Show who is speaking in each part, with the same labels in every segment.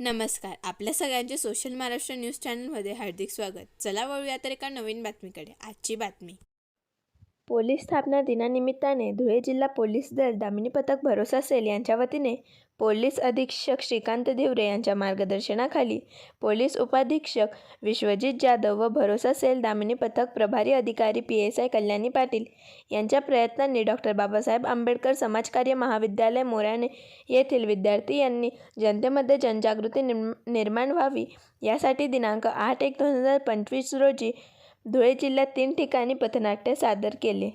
Speaker 1: नमस्कार. आपल्या सगळ्यांचे सोशल महाराष्ट्र न्यूज चॅनलमध्ये हार्दिक स्वागत. चला वळूया तर एका नवीन बातमीकडे. आजची बातमी. पोलीस स्थापना दिनानिमित्ताने धुळे जिल्हा पोलीस दल दामिनी पथक भरोसा सेल यांच्या वतीने पोलीस अधीक्षक श्रीकांत देवरे यांच्या मार्गदर्शनाखाली पोलीस उपाधीक्षक विश्वजित जाधव व भरोसा सेल दामिनी पथक प्रभारी अधिकारी P S I Kalyani Patil यांच्या प्रयत्नांनी डॉक्टर बाबासाहेब आंबेडकर समाजकार्य महाविद्यालय मोराणे येथील विद्यार्थी यांनी जनतेमध्ये जनजागृती निर्म निर्माण व्हावी यासाठी दिनांक आठ एक दोन हजार पंचवीस रोजी धुळे जिल्ह्यात तीन ठिकाणी पथनाट्य सादर केले.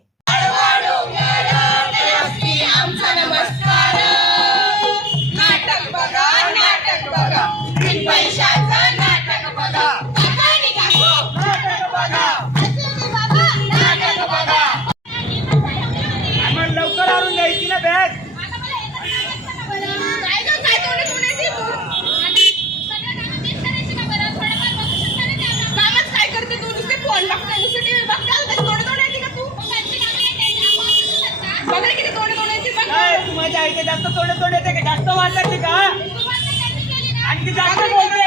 Speaker 2: माझ्या आईचे जास्त तोडे तोडे येते का? जास्त वाटते का? आणखी जास्त बोलते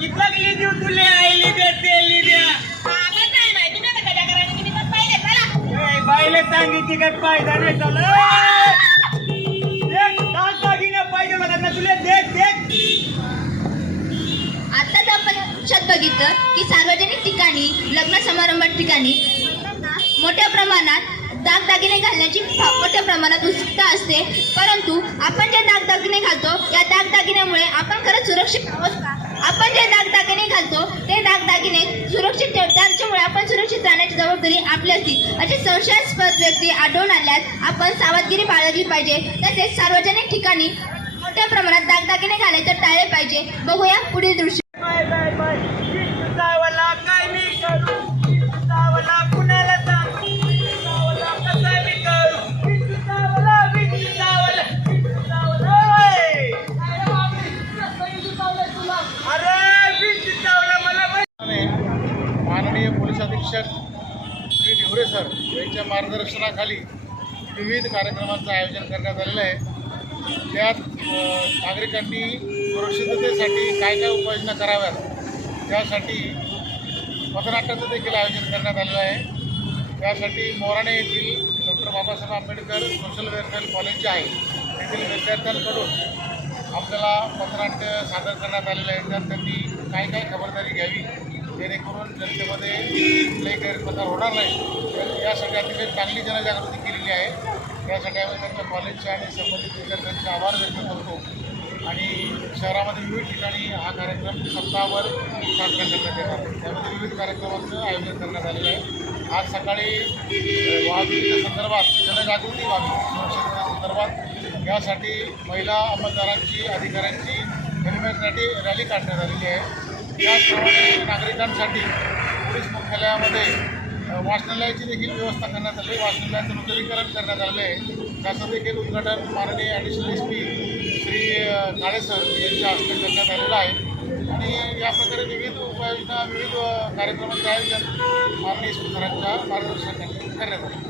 Speaker 2: कितला गेली देऊ तुले आईली दे तेली द्या बाईले सांगितली काय फायदा नाही झाला.
Speaker 3: बघितलं की सार्वजनिक ठिकाणी लग्न समारंभात ठिकाणी मोठ्या प्रमाणात दागदागिने घालण्याची मोठ्या प्रमाणात उत्सुकता असते. परंतु आपण जे दागदागिने घालतो या दागदागिन्यामुळे आपण खरंच सुरक्षित आहोत का? आपण जे दागदागिने घालतो ते दागदागिने सुरक्षित ठेव त्यांच्यामुळे आपण सुरक्षित राहण्याची जबाबदारी आपली असते. अशी संशयास्पद व्यक्ती आढळून आल्यास आपण सावधगिरी बाळगली पाहिजे. तसेच सार्वजनिक ठिकाणी मोठ्या प्रमाणात दागदागिने घालायचं टाळले पाहिजे. बघूया पुढील दृश्य.
Speaker 4: पोलीस अधीक्षक श्री ढिवरे सर यांच्या मार्गदर्शनाखाली विविध कार्यक्रमांचं आयोजन करण्यात आलेलं आहे. त्यात नागरिकांनी सुरक्षिततेसाठी काय काय उपाययोजना कराव्यात त्यासाठी पथनाट्याचं देखील आयोजन करण्यात आलेलं आहे. त्यासाठी मोराणे येथील doctor Babasaheb Ambedkar social welfare college जे आहे तेथील विद्यार्थ्यांकडून आपल्याला पत्रांत सादर करण्यात आलेलं आहे. त्यात त्यांनी काय काय खबरदारी घ्यावी. जेणेकरून जनतेमध्ये कुठलाही गैरप्रकार होणार नाही. तर यासाठी अतिशय चांगली जनजागृती केलेली आहे. त्यासाठी आम्ही त्यांच्या कॉलेजच्या आणि संबंधित विद्यार्थ्यांचे आभार व्यक्त करतो. आणि शहरामध्ये विविध ठिकाणी हा कार्यक्रम सप्ताहावर साजरा करण्यात येणार आहे. त्यामध्ये विविध कार्यक्रमांचं आयोजन करण्यात आलेलं आहे. आज सकाळी वाहतुकीच्या संदर्भात जनजागृती व्हावी सुरक्षेच्या संदर्भात यासाठी महिला अंमलदारांची अधिकाऱ्यांची हेल्मेटसाठी रॅली काढण्यात आलेली आहे. त्याचप्रमाणे नागरिकांसाठी पोलीस मुख्यालयामध्ये वाचनालयाची देखील व्यवस्था करण्यात आली. वाचनालयाचं नूतनीकरण करण्यात आलेलं आहे त्याचं देखील उद्घाटन माननीय ॲडिशनल एस पी श्री काळेसर सर यांच्या हस्ते करण्यात आलेलं आहे. आणि या प्रकारे विविध उपाययोजना विविध कार्यक्रमांचं आयोजन माननीय एस सरांच्या मार्गदर्शनाखाली करण्यात आलं.